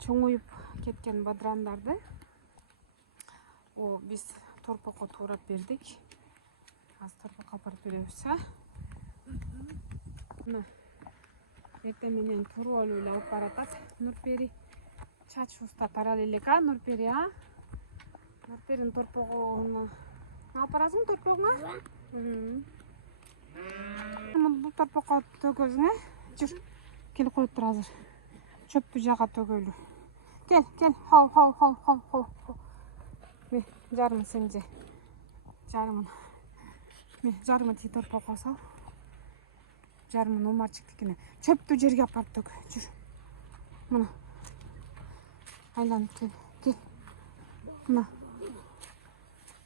чоңоюп кеткен бадрандарды биз торпокко туурап бердик. Азыр торпокко апарып беребиз. Мына эртең менен тууралуу эле алып баратат. Нурпери чачыбызда тарал элек, Нурпери, Нурперинин торпогуна алып барасың торпогуңа? Бул торпокко төгөсүң, Жүр. Келип коюп тур азыр. Чөптү жага төгөлү. Кел. Хау. Жарымын сен же. Жарымын. Жарымын ти торпокко сал. Жарымын Омарчиктикине. Чөптү жерге апарып төг. Жүр. Мына. Айланып кел. Мына.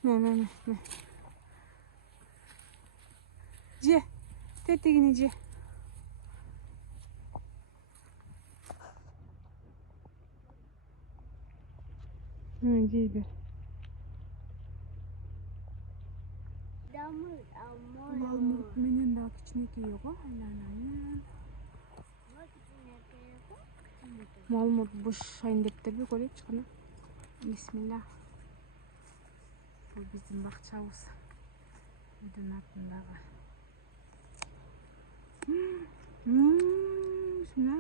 Ме. Же. Тетигини же. Жей бер. Малмурт менен да кичинекей го айланайын. Малмурт бушайын дептерби, көрөйүчү кана. Бисмилла. Бул биздин бакчабыз. Үйдүн артындагы. Бисмилла.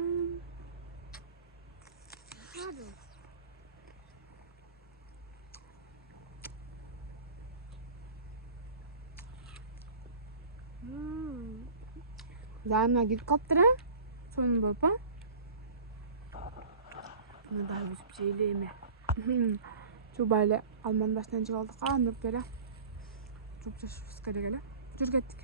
Дайымына кирип калыптыр, сонун болуп, Мына да үзүп жейле эме. Чуба эле алманын башынан жеп алдык, Нурпери. Жуп жашыбыз керек эле. Жүр кеттик.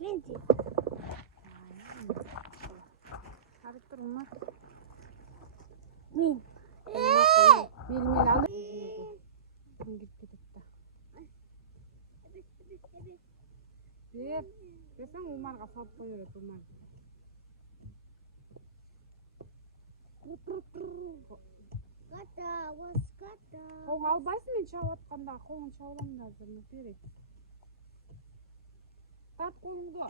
Менди. Карып тур, Умар. Мел алып. Кирип кетет да. Берсең Умарга салып кой берет, Умар. Коң албайсың, мен чабып атканда, коңун чабылам да азыр, Нурпери. Тарт коңду.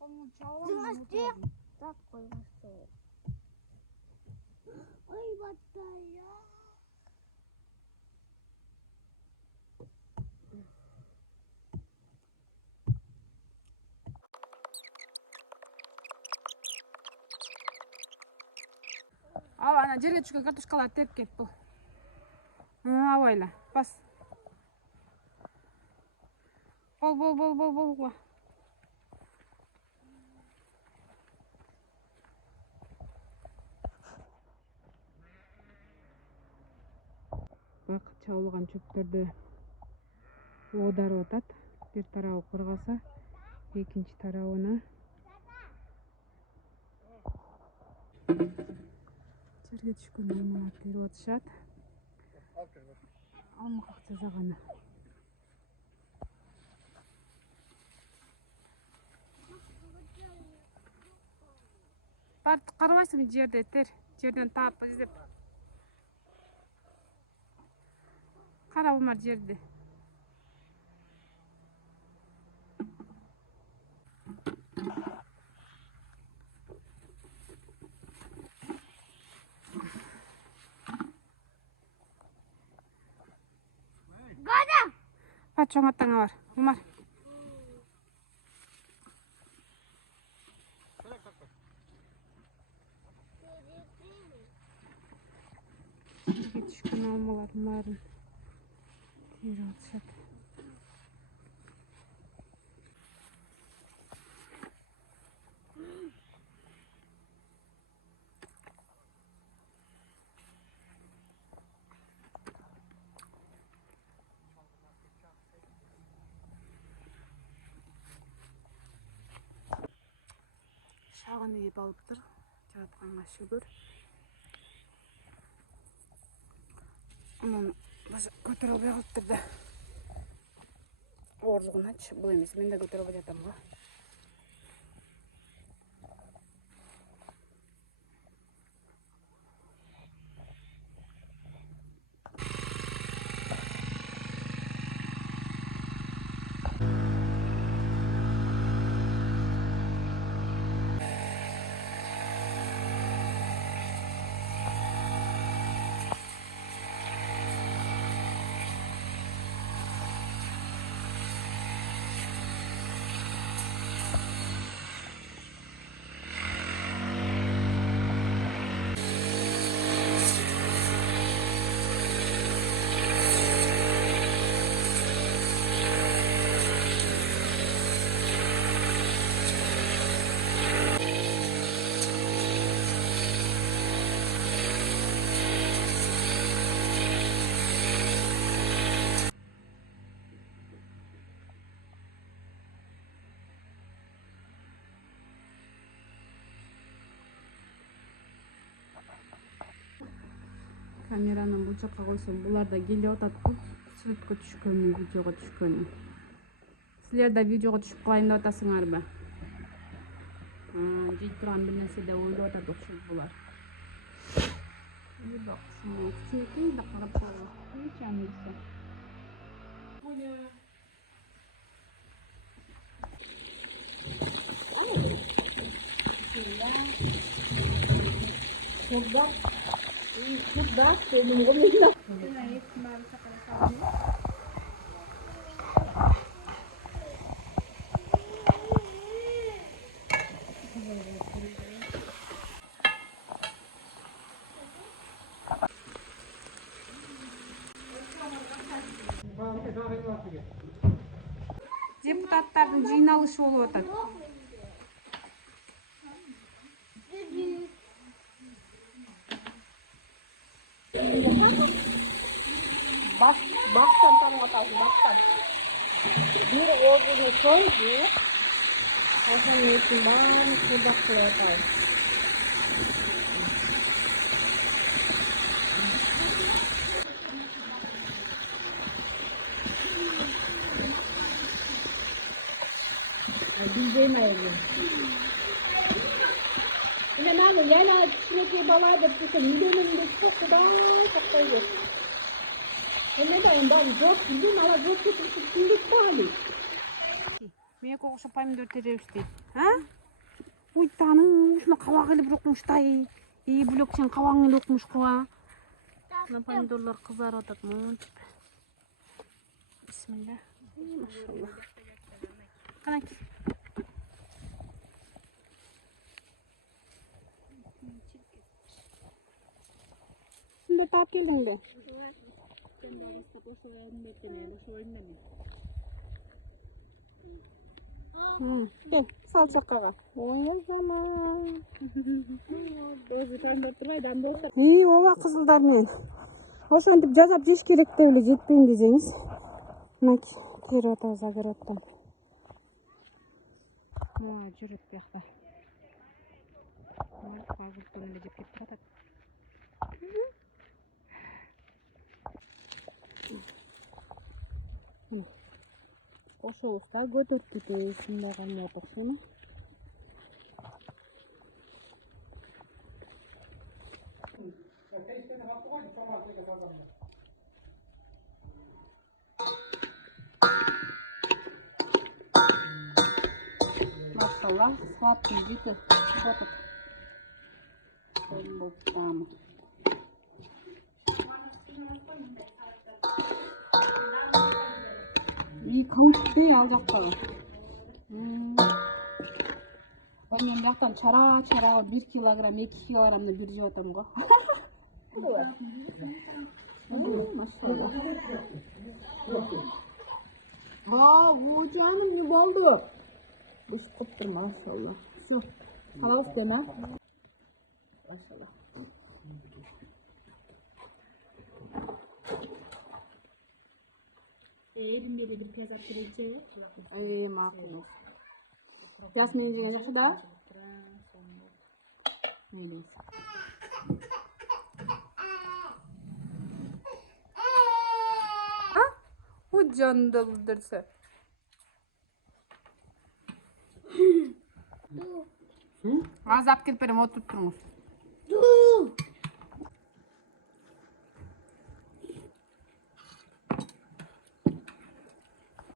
Коңун чабылам. Тарт коймошто. Ой, батая. Ана жерге түшкөн картошкаларды терип кет бул. Абайла, бас. Бол. Бак чабылган чөптөрдү оодарып атат. Бир тарабы кургаса, экинчи тарабына жерге түшкөн алманы терип атышат. Алма как жасаганы. Бар, карабайсыңбы жерде тер, жерден таап издеп. Кара Умар жерде. Чоң атаңа бар, Умар. Жерге түшкөн алмалардын баарын терип атышат. Шагын ээп алыптыр. Жаратканга шүгүр. Анан көтөрө албай калыптыр да. Оорулгуначы бул эмес. Мен да көтөрүп жатам го. Камераны бул жакка койсом, булар да келип атат. Сүрөткө түшкөнү, видеого түшкөнү. Силер да видеого түшүп калайын деп атасыңарбы? Жейт турган бир нерсе деп ойлоп атат окшойт булар. Бак, ушуну кичинекей да карап коелу. Нече анысы? Куда? Депутаттардын жыйналышы болуп атат. Бактан таң атасың, бактан. Бир огуну койду. Ошонун үчүн баарын кырдап кылып атайын. Билбейм. Эле наны яна кичинекей бала деп турсам, үйдөнүм деп Кудай сактайбы. Эле дайым баары жооп билбейм, ала жооп кетип түндүк баалы. Мек окшоп помидор теребиз дейт. Ой, таның ушуна кабак эле бирок муштай. Бүлөк сен кабагың эле окмуш кыла. Мына помидорлор кызарып атат монтип. Бисмилла. Машалла. Канаки. Şimdi tatilinde. Gel, sal çakağa. Oy zaman. İyi, ova kızılдар мен. Ошентип жасап жеш керек деп эле жетпейм десеңиз. Мынакей, терип атабыз огороддон. Жүрөт биякта. Агуртун эле жеп кетип атат. Ошол уста көтөрүп кетебиз, мындай кайнап окшойм. Машалла, сааттын 7 чыгып атат. Болуптамы. И каучукте ал жактагы. Мен бияктан чара 1 килограмм, 2 килограммды бир жеп атам го. Машалла. Ой жаным, не болду? Бешип калыптыр, машалла. Всё. Салабыз дема. Машалла. Элимде бир пияз алып келейинчи. Макул. Пияз менен жеген жакшы да? Мейлиңиз. Ой жанымда кыздырса. Az alıp gelip benim oturtturmuş.